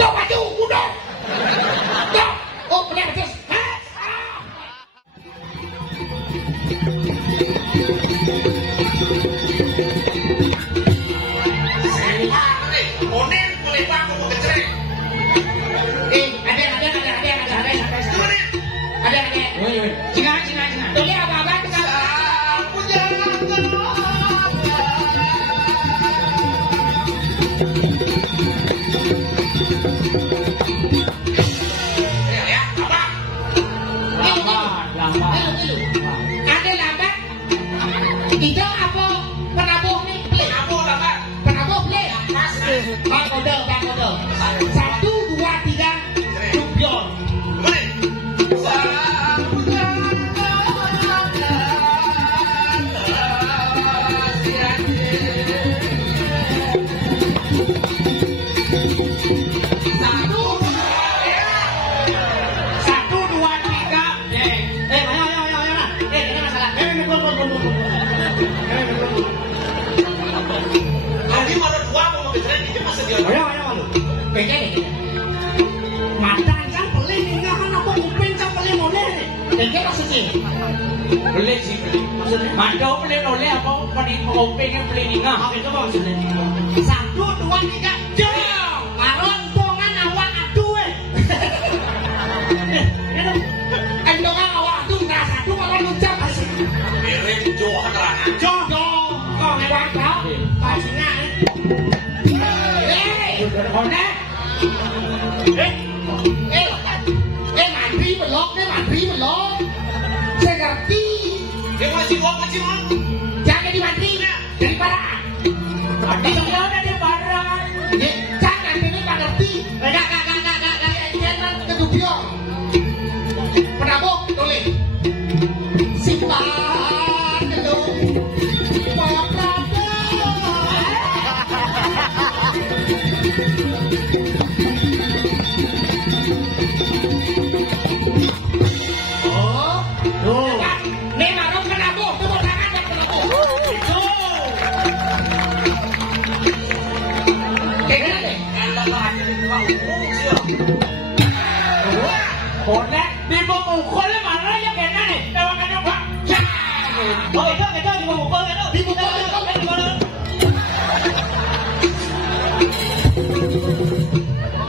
Dah maju udah. Dah. Oh, benar terus. Onen boleh bangun mau keceret. Ada. Cina. Boleh apa-apa kita. Punya Ada lambat. Itu apa? Penabuh ni play. Penabuh play. Bang kode. 1, 2, 3. Jumpion. Kayaknya mata kan peling enggak kan apa kuping kan peling oleh kayaknya maksudnya Beli sih beli. Maksudnya mandau beli oleh apa kuping yang beli enggak. Itu maksudnya. 1, 2, 3 jom karontongan awak aduh endongan awak aduh nah 1 kalau lucap asik Mirip Johan terangan. jom kau hewan kau pasingan Hone mantri belum saya ngerti Masih uang. jangan di mantri dari paraan Di mana dia barang? jangan ini pak ngerti enggak jangan kedubiong penabuh tulis simpan dulu Boleh dibukul mana yang kena nih? Lewat kan Pak. Oh itu dibukul kan?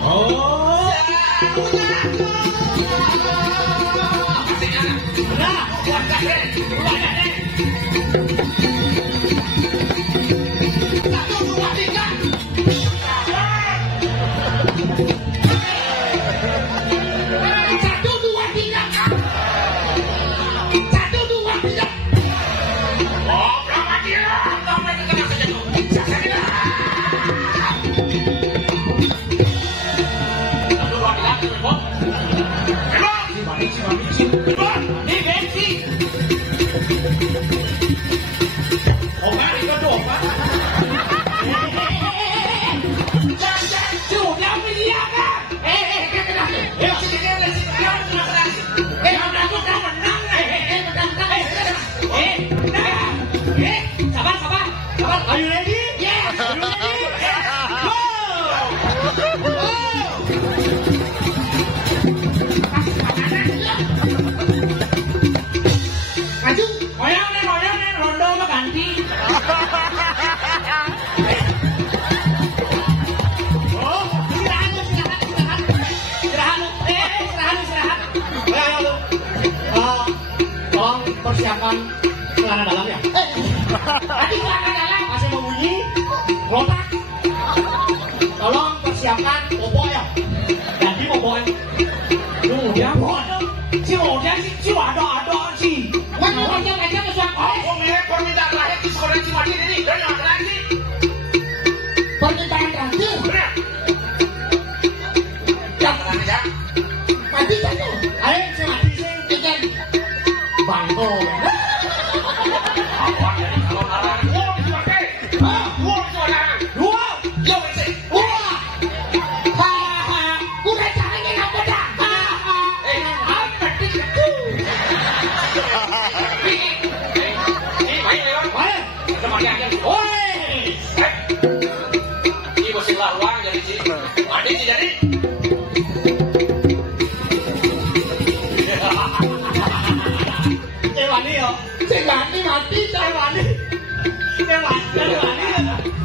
Oh. Nah, buat kasih. Are you ready? Yes. Are you ready? Maju, goyang nih, rondo lo ganti. Oh, istirahat. Tolong persiapan celana dalam ya. Tadi celana dalam masih membunyi, rotak. Tolong persiapkan popok ya. Ganti popok. Kemudian ada sih. Mana aja ke suaka. Oh, mirip permintaan lahir di sekolah Cimadin ini. pakai aja. Woi. Ini mesti laruang jadi sih. Mandi sih jadi. Cewani yo. Cewani mati cewani.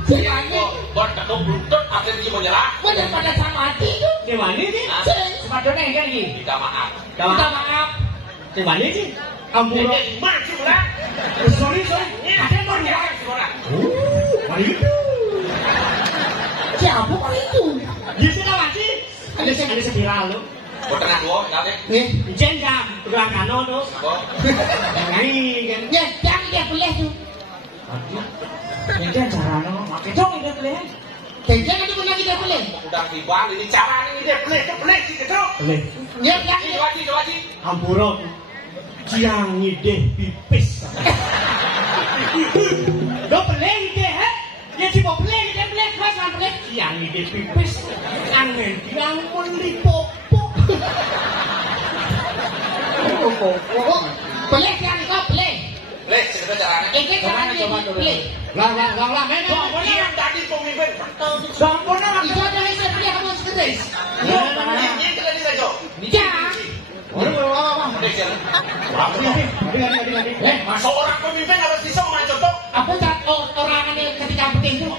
Cewani. Bor ketuk buntut akhirnya mau nyerah. Udah pada sama mati tuh. Cewani sih. Sepadone kan iki. Minta maaf. Minta maaf. Cewani sih. Ampun. Maju lah. Sorry. Ada mau ya. Mari itu. Siapa kok itu? Ya sudah mati. Ada sebiral lo. Kau tengah dua, kali. Nih, jengkam, tukang kano tuh. Ini kan. Ya, dia boleh tuh. Jengkam cara no, makai dong dia boleh. Jengkam itu punya kita boleh. Udah dibang, ini cara ini dia boleh sih gitu. Boleh. Ya, coba. Ampuron. Jiang ide pipis. Do boleh ide, ha? Ya si boleh, kelas boleh. Jiang ide pipis. Angin yang melipop. Boleh kan kau boleh. Boleh, cerita caranya. Ini caranya boleh. Lah, mana? Yang tadi pemimpin. Sampurna itu ada saya boleh kamu sekedis. Ini kita di saja. Ya. Seorang pemimpin harus bisa mencontoh. Apa tak orang ini ketika penting itu?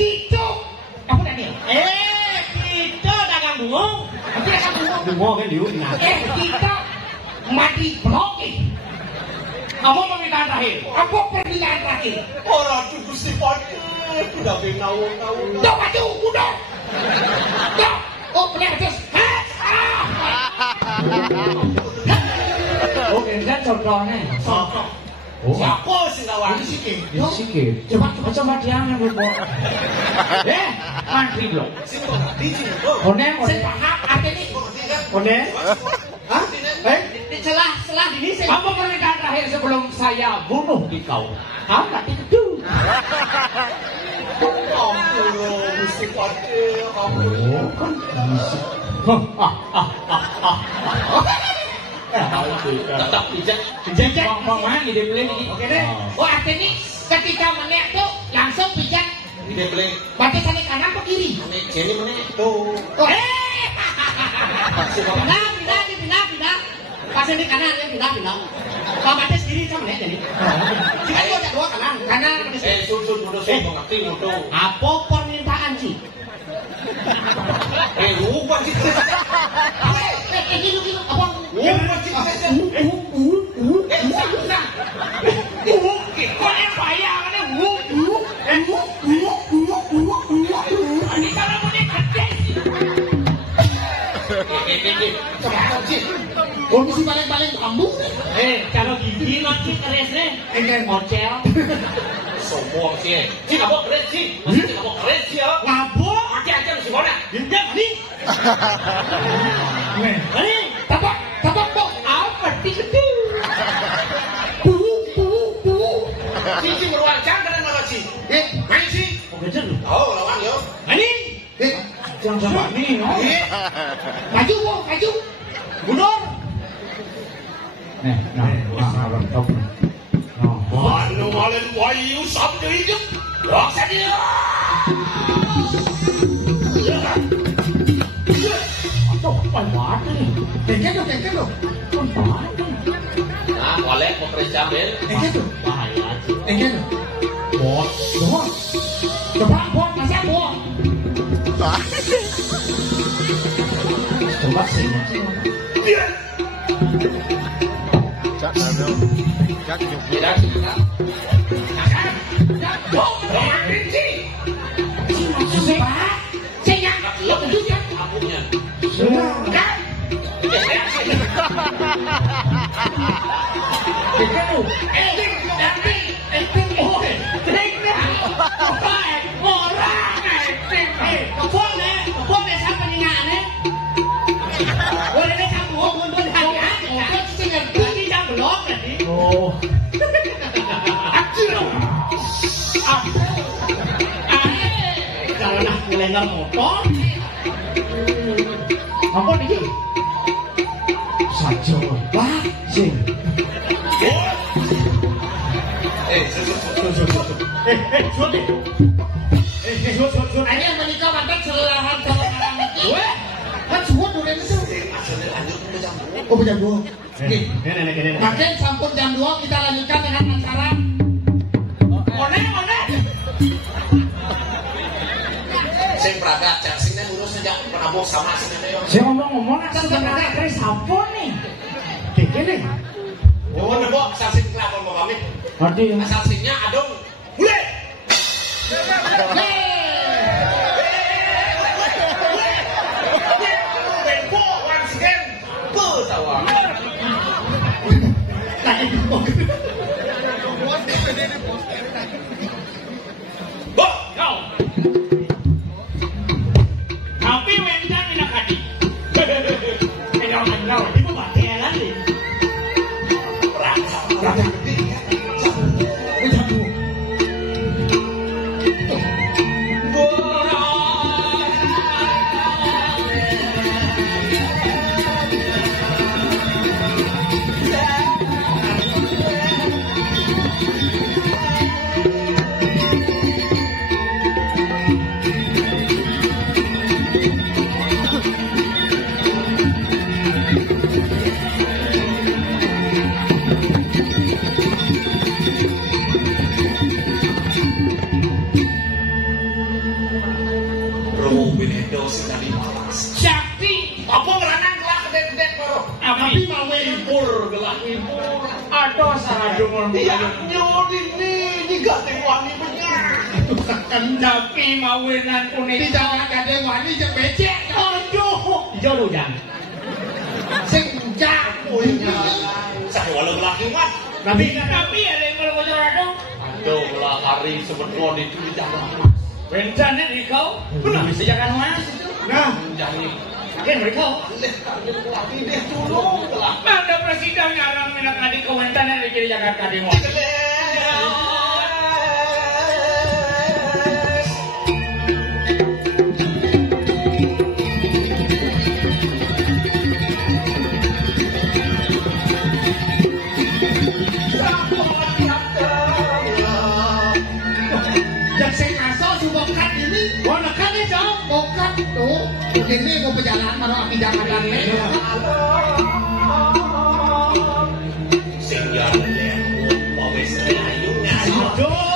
Gitu. Apa tadi? Kita dagang bunga. Kita dagang bunga. Bunga kan dia. Kita mati bloki. Apa permintaan terakhir? Apa permintaan terakhir? Orang itu gusti pati. Udah benawang. Dah maju, udah. Dah. Oh, boleh terus. Oh, kan contohnya. Contoh. Siapa sih lawan sikit? Sikit. Coba dia yang berbuat. Mantri belum. Konek. Saya paham artinya. Konek. Hah? Setelah ini saya. Apa permintaan terakhir sebelum saya bunuh di kau? Apa itu? Ampun, mesti pati. Ampun. Tetap pijak. Mau ide beli ini. Oke deh. Oh artinya ketika menek tuh langsung pijak. Ide beli. Berarti sana kanan atau kiri? Jadi menek tuh. Pindah. Pas ini kanan ya pindah. Kalau batas kiri sama menek jadi. Kita itu ada dua kanan. Sun mengerti mudo. Apa permintaan sih? Lupa sih. Gitu apa? Lupa sih. Kau yang bayar kan? Ini kalau menek kerja sih. Oh, mesti balik-balik kamu. Kalau gigi nanti keres nih. Engkel mocel. Sombong sih. Si ngabok keren sih. Masih ngabok keren sih ya. Ngabok? Pakai aja lu gimana? Gendam nih. Nih, tapak kok. Apa itu? Cici beruang jangan kena nama sih. Main sih. Oh, kejar lu. Oh, lawan yo. Ini. Jangan sama nih. Maju. Mundur. Top. Anu malen wayu sabda hidup. Wah, saya. Atau apa nih? Tengkel lo. Nah, boleh mau kerja bel. Tengkel lo. Bahaya. Tengkel lo. Bot. Coba bot, masih bot. Coba sih. Chắc là đâu? Chắc nhục Gì đó? Lengar motor. Apa nih? Saja. Wah, sih. Sud. Ayo menikah mantan selerahan kalau orang itu. Kan suut udah itu. Oh jam 2. Makin sampun jam 2 kita lanjutkan dengan acara. One. Sing praga cak sing ngurus sejak penabung sama sing ayo. Saya ngomong akan sebenarnya kris sampun nih. Kene. Oh, nebo asal sing kelapon mau kami. Arti asal singnya adong. Bule. Tapi wendan nak kadi. Kalau nak di bawah telan ni. Berapa gede ya? Sakti, apa ngeranang kelak kedek-kedek baru? Abi mau impur gelak impur. aduh sahadung Iya nyodin nih gak wangi benyar. tapi mawinan kuning jangan ada wani je becek. aduh jauh jang Sing jak punya. Sak walau gelak iman. tapi ada yang kalau bocor aduh Aduh gelak hari sebetulnya di tulis jangan. bencana di kau benar bisa jangan mas itu Nah, Jangan. kan mereka Lagi dia dulu gelak. ada presiden ngarang minat adik kawentan di kiri Jakarta di mau yang saya ngasal subokat ini, bonakan ini jauh, bokat tuh. Ini mau perjalanan kalau aku jangan dalem. Sing jalan ya. Mau wis ayu ngaji. Aduh,